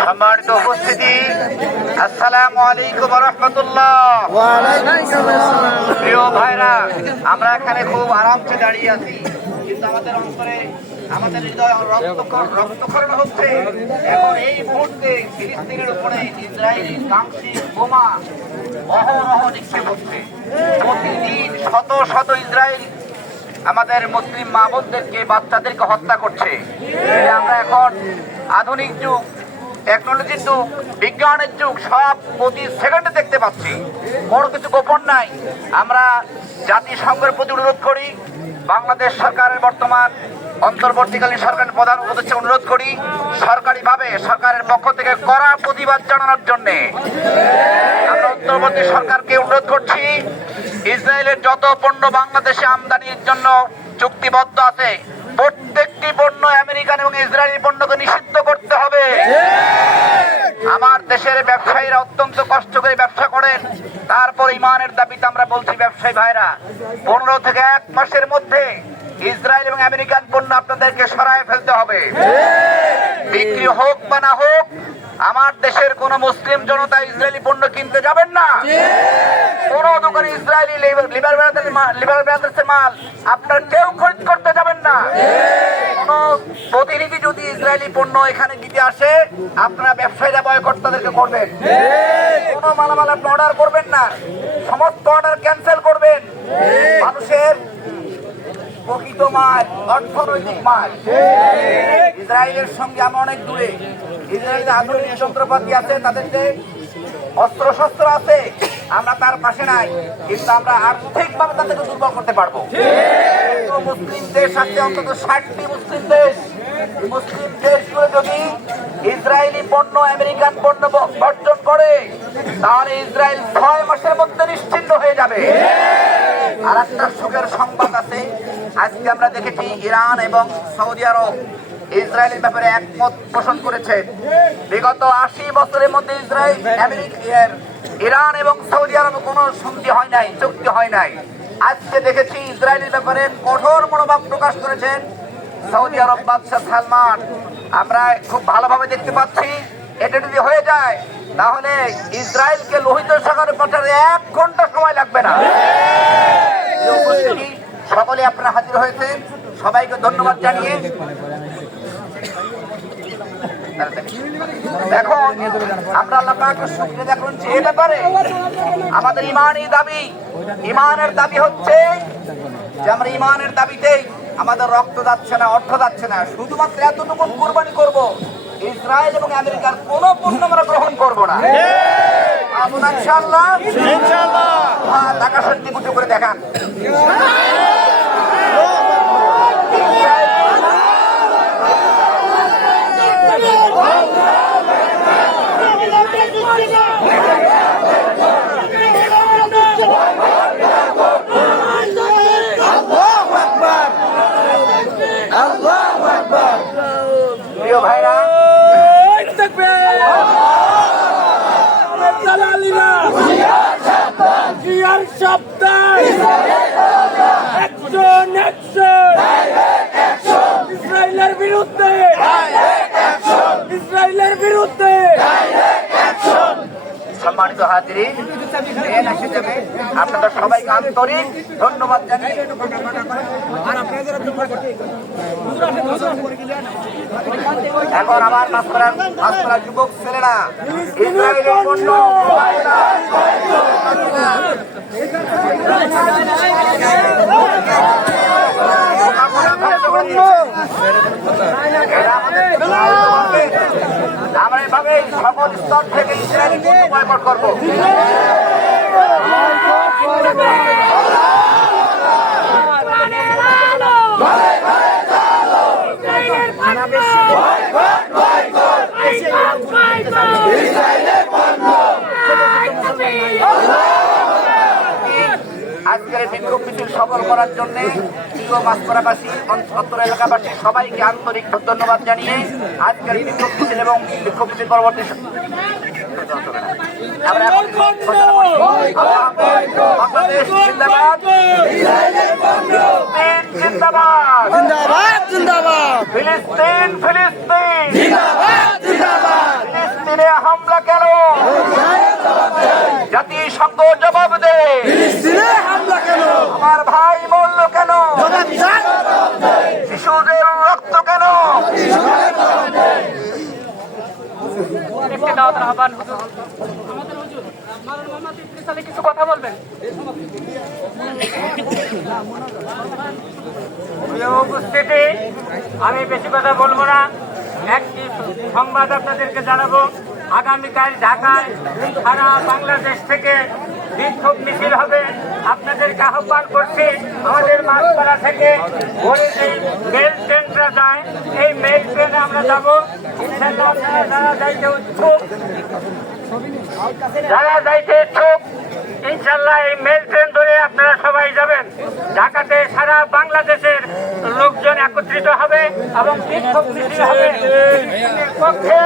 সম্মানিত উপস্থিতি, আসসালামু আলাইকুম রহমতুল্লাহ প্রিয় ভাইরা, আমরা এখানে খুব আরামসে দাঁড়িয়ে আছি। কিন্তু আমাদের অন্তরে, আমাদের হৃদয় রক্তক্ষরণ হচ্ছে। এখন এই মুহূর্তে ফিলিস্তিনের উপরে ইসরায়েলি কাংসি বোমা অহরহ নিক্ষেপ হচ্ছে। প্রতিদিন শত শত ইসরায়েল আমাদের মুসলিম মা বাচ্চাদেরকে হত্যা করছে। আমরা এখন আধুনিক যুগ টেকনোলজির যুগ, বিজ্ঞানের যুগ, সব প্রতি সেকেন্ডে দেখতে পাচ্ছি। কোনো কিছু গোপন নাই। আমরা জাতিসংঘের প্রতি অনুরোধ করি, বাংলাদেশ সরকারের বর্তমান, অন্তর্বর্তীকালীন সরকারের প্রধান উপদেষ্টা অনুরোধ করি, সরকারিভাবে সরকারের পক্ষ থেকে কড়া প্রতিবাদ জানানোর জন্যে। আমরা অন্তর্বর্তী সরকারকে অনুরোধ করছি, ইসরায়েলের যত পণ্য বাংলাদেশে আমদানির জন্য চুক্তিবদ্ধ আছে প্রত্যেকটি পণ্য আমেরিকান এবং ইসরায়েলি পণ্যকে নিষিদ্ধ করতে হবে। আমার দেশের ব্যবসায়ীরা অত্যন্ত কষ্ট করে ব্যবসা করেন। তারপর ইমানের দাবিতে আমরা বলছি ব্যবসায়ী ভাইরা পনেরো থেকে এক মাসের মধ্যে ইসরায়েল এবং আমেরিকান পণ্য আপনাদেরকে সরায় ফেলতে হবে। বিক্রি হোক বা না হোক আমার দেশের কোন মুসলিম জনতা ইসরায়েলি পণ্য কিনতে যাবেন না। কোন দোকানে ইসরায়েলি লিবার লিবার ব্রাদার্সের মাল আপনার কেউ খরিদ করতে যাবেন না। কোন প্রতিনিধি যদি ইসরায়েলি পণ্য এখানে দিতে আসে, আপনারা ব্যবসায়ীরা বয়কট করবেন। কোন মালামাল আপনি অর্ডার করবেন না। সমস্ত অর্ডার ক্যান্সেল করবেন। মানুষের প্রকৃত মাল, অর্থনৈতিক মাল। ইসরায়েলের সঙ্গে আমরা অনেক দূরে। ইসরায়েলের আধুনিক যন্ত্রপাতি আছে, তাদের যে অস্ত্র শস্ত্র আছে, আমরা তার পাশে নাই, কিন্তু আমরা আর্থিকভাবে তাদেরকে দুর্বল করতে পারব। মুসলিম দেশ আছে, অন্তত ষাটটি মুসলিম দেশ। মুসলিম দেশগুলো যদি ইসরায়েলি পণ্য, আমেরিকান পণ্য বর্জন করে, তাহলে ইসরায়েল ছয় মাসের মধ্যে নিশ্চিন্ন হয়ে যাবে। আর একটা সুখের সংবাদ আছে, আজকে আমরা দেখেছি ইরান এবং সৌদি আরব। ইসরায়েলের ব্যাপারে একমত পোষণ করেছে। বিগত আশি বছরের মধ্যে ইসরায়েল, আমেরিকা ইরান এবং সৌদি আরবে কোনো সন্ধি হয় নাই, চুক্তি হয় নাই। আজকে দেখেছি ইসরায়েলের ব্যাপারে কঠোর মনোভাব প্রকাশ করেছেন সৌদি আরব বাদশাহ সালমান। আমরা খুব ভালোভাবে দেখতে পাচ্ছি, এটা যদি হয়ে যায়, তাহলে ইসরায়েলকে লোহিত সাগরে পাঠাতে এক ঘণ্টা সময় লাগবে না। সকলে আপনারা হাজির হয়েছেন। সবাইকে ধন্যবাদ জানিয়ে দেখো আমরা আল্লাহ পাকের শুকরিয়া দেখুন যে ব্যাপারে। আমাদের ইমানই দাবি। ইমানের দাবি হচ্ছে যে আমরা ইমানের দাবিতেই আমাদের রক্ত যাচ্ছে না অর্থ যাচ্ছে না। শুধুমাত্র এতটুকু কোরবানি করব। ইসরায়েল এবং আমেরিকার কোন পণ্য আমরা গ্রহণ করব না। আমরা ইনশাআল্লাহ। হ্যাঁ, টাকা সত্যি করে দেখান প্রিয় ভাইরা ইসরায়েলের বিরুদ্ধে ইসরায়েলের বিরুদ্ধে সম্মানিত হাজিরি আপনাদের সবাইকে আন্তরিক ধন্যবাদ জানিয়ে এখন আমার মাসপাড়ার মাসপাড়ার যুবক ছেলেরা ইসরায়েলের পণ্য আমরা এভাবে সকল স্তর থেকে ইসরায়েলি পণ্য বয়কট করব আজকের এই বিক্ষোভ মিছিল সফল করার জন্য প্রিয় মাসপাড়াবাসী অন্তর এলাকাবাসী সবাইকে আন্তরিক ধন্যবাদ জানিয়ে আজকের বিক্ষোভ মিছিল এবং বিক্ষোভ মিছিল পরবর্তী। বাংলাদেশ জাতিসংঘ জবাব দে। হামলা কেন? আমার ভাই মরল কেন? শিশুদের রক্ত কেন? কিছু কথা বলবেন? উপস্থিতি আমি বেশি কথা বলব না। একটি সংবাদ আপনাদেরকে জানাব। আগামীকাল ঢাকায় সারা বাংলাদেশ থেকে বিক্ষোভ মিছিল হবে। আপনাদেরকে আহ্বান করছি, আমাদের মাছপাড়া থেকে ভোরে যে মেল ট্রেনটা যায়। এই মেল ট্রেনে আমরা যাব। যারা যাইতে উৎসুক, যারা যাইতে ইচ্ছুক ইনশাল্লাহ এই মেল ট্রেন ধরে আপনারা সবাই যাবেন। ঢাকাতে সারা বাংলাদেশের একত্রিত হবে এবং বিক্ষোভ মিছিল হবে। পক্ষে